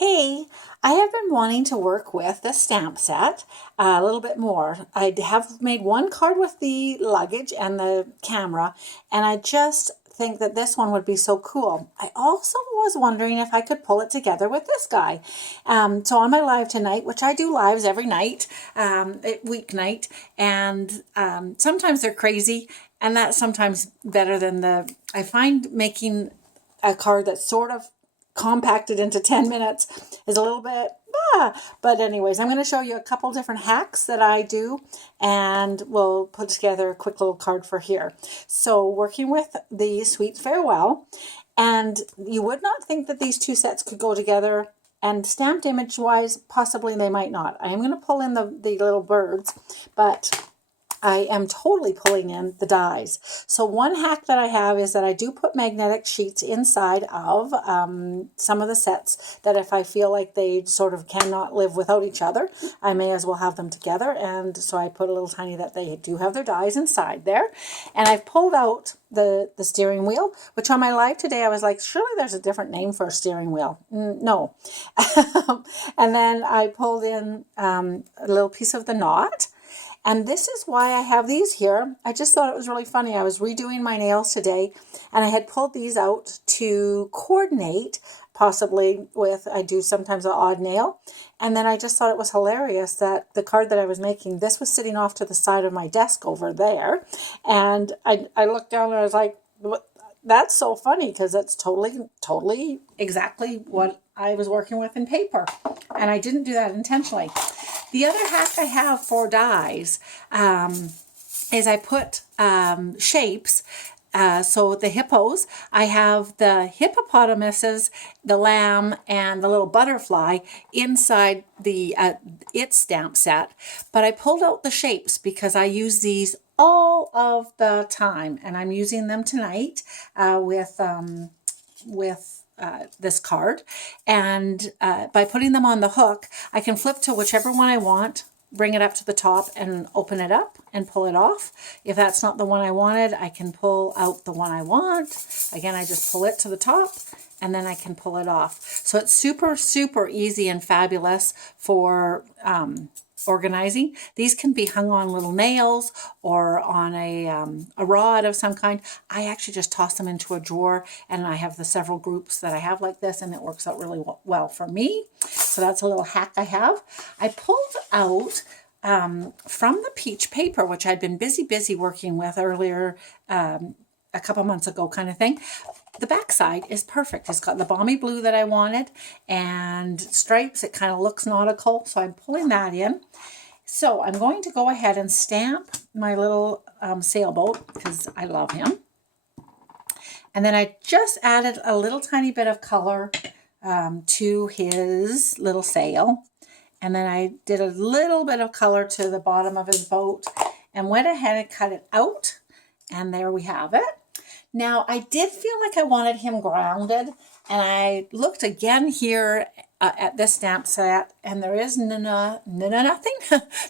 Hey, I have been wanting to work with the stamp set a little bit more. I have made one card with the luggage and the camera, and I just think that this one would be so cool. I also was wondering if I could pull it together with this guy. So on my live tonight, which I do lives every night, weeknight, and sometimes they're crazy, and that's sometimes better than I find making a card that's sort of compacted into 10 minutes is a little bit but anyways, I'm going to show you a couple different hacks that I do, and we'll put together a quick little card for here. So working with the Sweet Farewell, and you would not think that these two sets could go together, and stamped image wise possibly they might not. I am going to pull in the little birds, but I am totally pulling in the dies. So one hack that I have is that I do put magnetic sheets inside of some of the sets, that if I feel like they sort of cannot live without each other, I may as well have them together. And so I put a little tiny that they do have their dies inside there. And I've pulled out the steering wheel, which on my live today I was like, surely there's a different name for a steering wheel. No. And then I pulled in a little piece of the knot. And this is why I have these here. I just thought it was really funny. I was redoing my nails today, and I had pulled these out to coordinate possibly with, I do sometimes an odd nail. And then I just thought it was hilarious that the card that I was making, this was sitting off to the side of my desk over there. And I looked down and I was like, that's so funny, because that's totally exactly what I was working with in paper. And I didn't do that intentionally. The other hack I have for dies is I put shapes. So the hippos, I have the hippopotamuses, the lamb, and the little butterfly inside the its stamp set. But I pulled out the shapes because I use these all of the time, and I'm using them tonight with this card. And by putting them on the hook, I can flip to whichever one I want, bring it up to the top and open it up and pull it off. If that's not the one I wanted, I can pull out the one I want. Again, I just pull it to the top and then I can pull it off. So it's super, super easy and fabulous for organizing. These can be hung on little nails or on a rod of some kind. I actually just toss them into a drawer, and I have the several groups that I have like this, and it works out really well for me. So that's a little hack I have. I pulled out from the peach paper, which I'd been busy working with earlier, a couple months ago kind of thing. The back side is perfect. It's got the balmy blue that I wanted and stripes. It kind of looks nautical, so I'm pulling that in. So I'm going to go ahead and stamp my little sailboat, because I love him. And then I just added a little tiny bit of color to his little sail. And then I did a little bit of color to the bottom of his boat and went ahead and cut it out. And there we have it. Now, I did feel like I wanted him grounded, and I looked again here at this stamp set, and there is nothing.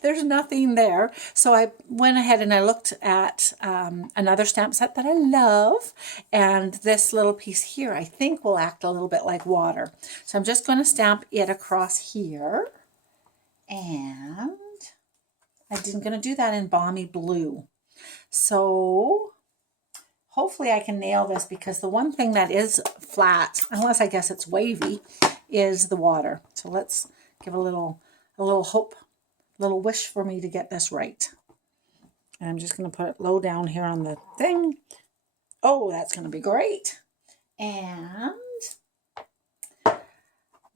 There's nothing there. So I went ahead and I looked at another stamp set that I love, and this little piece here I think will act a little bit like water. So I'm just going to stamp it across here, and I'm going to do that in balmy blue. So hopefully I can nail this, because the one thing that is flat, unless I guess it's wavy, is the water. So let's give a little hope, a little wish for me to get this right. And I'm just going to put it low down here on the thing. Oh, that's going to be great. And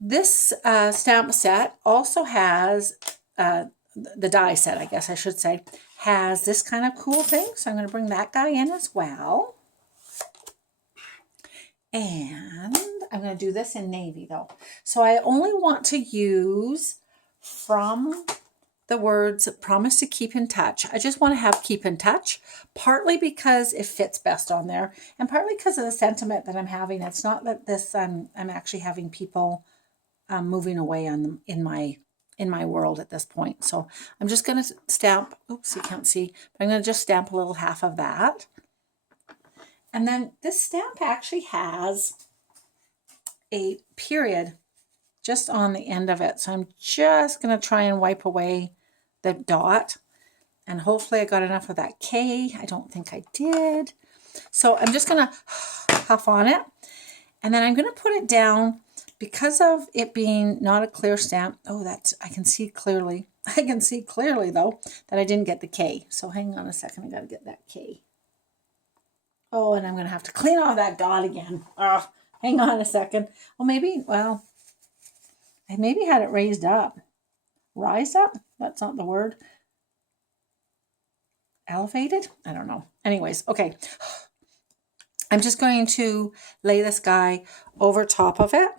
this stamp set also has, the die set, I guess I should say, has this kind of cool thing. So I'm going to bring that guy in as well. And I'm going to do this in navy though. So I only want to use from the words promise to keep in touch. I just want to have keep in touch, partly because it fits best on there, and partly because of the sentiment that I'm having. It's not that this I'm actually having people moving away in my world at this point. So I'm just going to stamp, oops, you can't see, but I'm going to just stamp a little half of that. And then this stamp actually has a period just on the end of it. So I'm just going to try and wipe away the dot. And hopefully I got enough of that K. I don't think I did. So I'm just going to huff on it. And then I'm going to put it down because of it being not a clear stamp. Oh, I can see clearly. I can see clearly, though, that I didn't get the K. So hang on a second. I got to get that K. Oh, and I'm going to have to clean off that dot again. Oh, hang on a second. Well, I maybe had it raised up. Rise up? That's not the word. Elevated? I don't know. Anyways, okay. I'm just going to lay this guy over top of it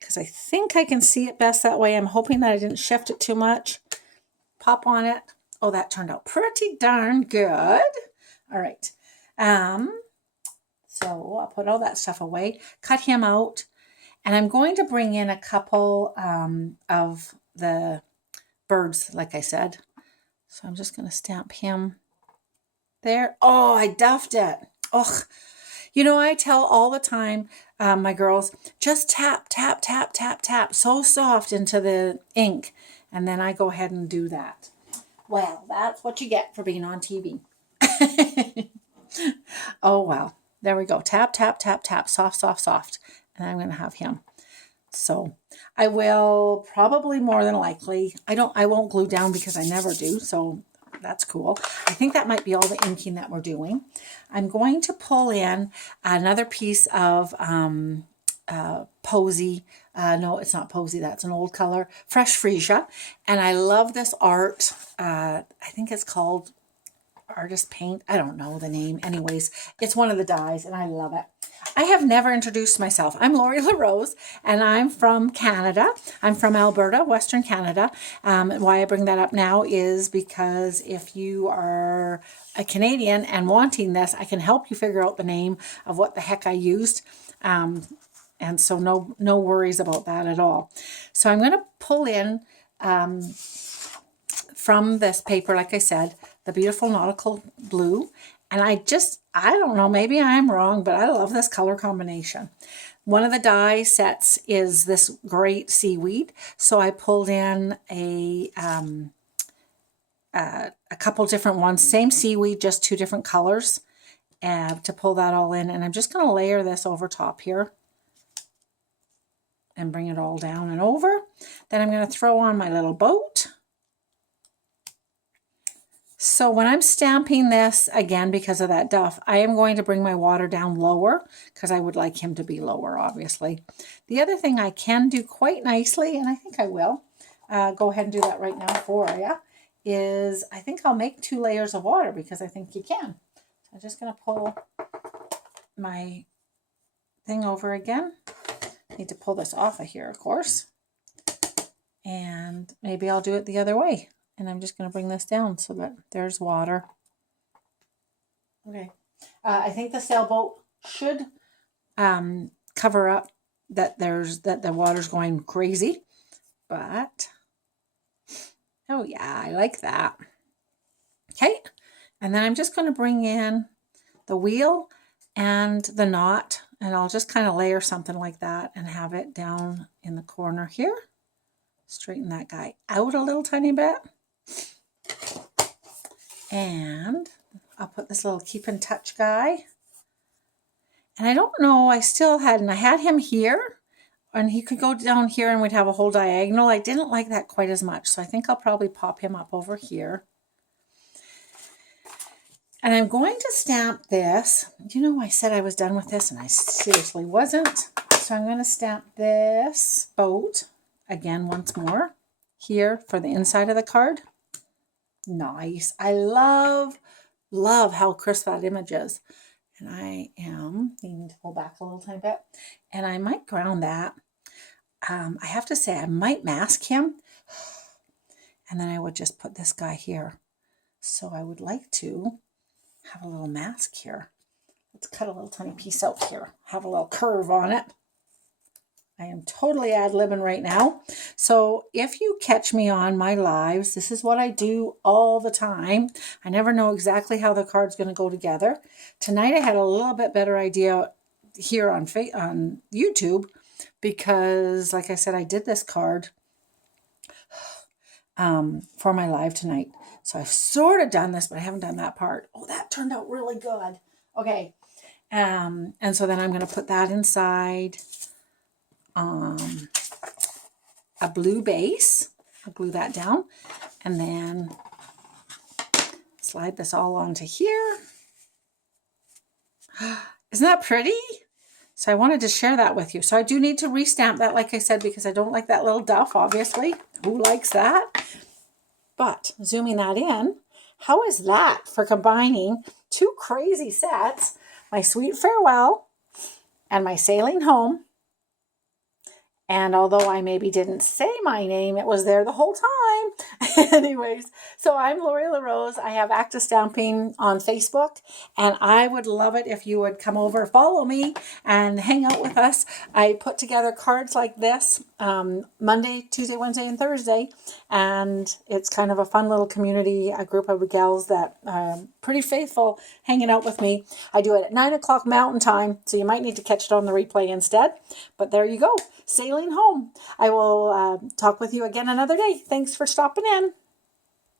because I think I can see it best that way. I'm hoping that I didn't shift it too much. Pop on it. Oh, that turned out pretty darn good. All right. So I'll put all that stuff away, cut him out, and I'm going to bring in a couple of the birds, like I said. So I'm just going to stamp him there. Oh, I duffed it. Oh, I tell all the time, my girls, just tap, tap, tap, tap, tap, so soft into the ink. And then I go ahead and do that. Well, that's what you get for being on TV. Oh, well, there we go. Tap, tap, tap, tap, soft, soft, soft. And I'm going to have him. So I will probably more than likely, I won't glue down because I never do. So that's cool. I think that might be all the inking that we're doing. I'm going to pull in another piece of Posy. No, it's not Posy. That's an old color. Fresh Freesia. And I love this art. I think it's called Artist Paint. I don't know the name. Anyways, it's one of the dyes and I love it. I have never introduced myself. I'm Lori LaRose and I'm from Canada. I'm from Alberta, Western Canada. Why I bring that up now is because if you are a Canadian and wanting this, I can help you figure out the name of what the heck I used. And so no worries about that at all. So I'm going to pull in from this paper, like I said, the beautiful nautical blue. And I don't know, maybe I'm wrong, but I love this color combination. One of the die sets is this great seaweed. So I pulled in a couple different ones, same seaweed, just two different colors to pull that all in. And I'm just going to layer this over top here and bring it all down and over. Then I'm going to throw on my little boat. So when I'm stamping this, again, because of that duff, I am going to bring my water down lower because I would like him to be lower, obviously. The other thing I can do quite nicely, and I think I will, go ahead and do that right now for you, is I think I'll make 2 layers of water because I think you can. So I'm just going to pull my thing over again. Need to pull this off of here, of course. And maybe I'll do it the other way. And I'm just going to bring this down so that there's water. Okay. I think the sailboat should cover up that the water's going crazy. But, oh yeah, I like that. Okay. And then I'm just going to bring in the wheel and the knot. And I'll just kind of layer something like that and have it down in the corner here. Straighten that guy out a little tiny bit. And I'll put this little keep in touch guy. And I don't know, I had him here and he could go down here and we'd have a whole diagonal. I didn't like that quite as much. So I think I'll probably pop him up over here. And I'm going to stamp this. I said I was done with this and I seriously wasn't. So I'm going to stamp this boat again once more here for the inside of the card. Nice. I love how crisp that image is. And I am needing to pull back a little tiny bit. And I might ground that. I have to say I might mask him. And then I would just put this guy here. So I would like to have a little mask here. Let's cut a little tiny piece out here. Have a little curve on it. I am totally ad-libbing right now. So if you catch me on my lives, this is what I do all the time. I never know exactly how the card's going to go together. Tonight I had a little bit better idea here on YouTube. because, like I said, I did this card for my live tonight. So I've sort of done this, but I haven't done that part. Oh, that turned out really good. Okay. And so then I'm going to put that inside a blue base. I'll glue that down and then slide this all onto here. Isn't that pretty? So I wanted to share that with you. So I do need to restamp that, like I said, because I don't like that little duff, obviously. Who likes that? But zooming that in, how is that for combining two crazy sets, my sweet farewell and my sailing home? And although I maybe didn't say my name, it was there the whole time. Anyways, so I'm Lori LaRose. I have Active Stamping on Facebook, and I would love it if you would come over, follow me, and hang out with us. I put together cards like this Monday, Tuesday, Wednesday, and Thursday, and it's kind of a fun little community, a group of gals that are pretty faithful hanging out with me. I do it at 9 o'clock Mountain Time, so you might need to catch it on the replay instead. But there you go. Sailing home. I will talk with you again another day. Thanks for stopping in.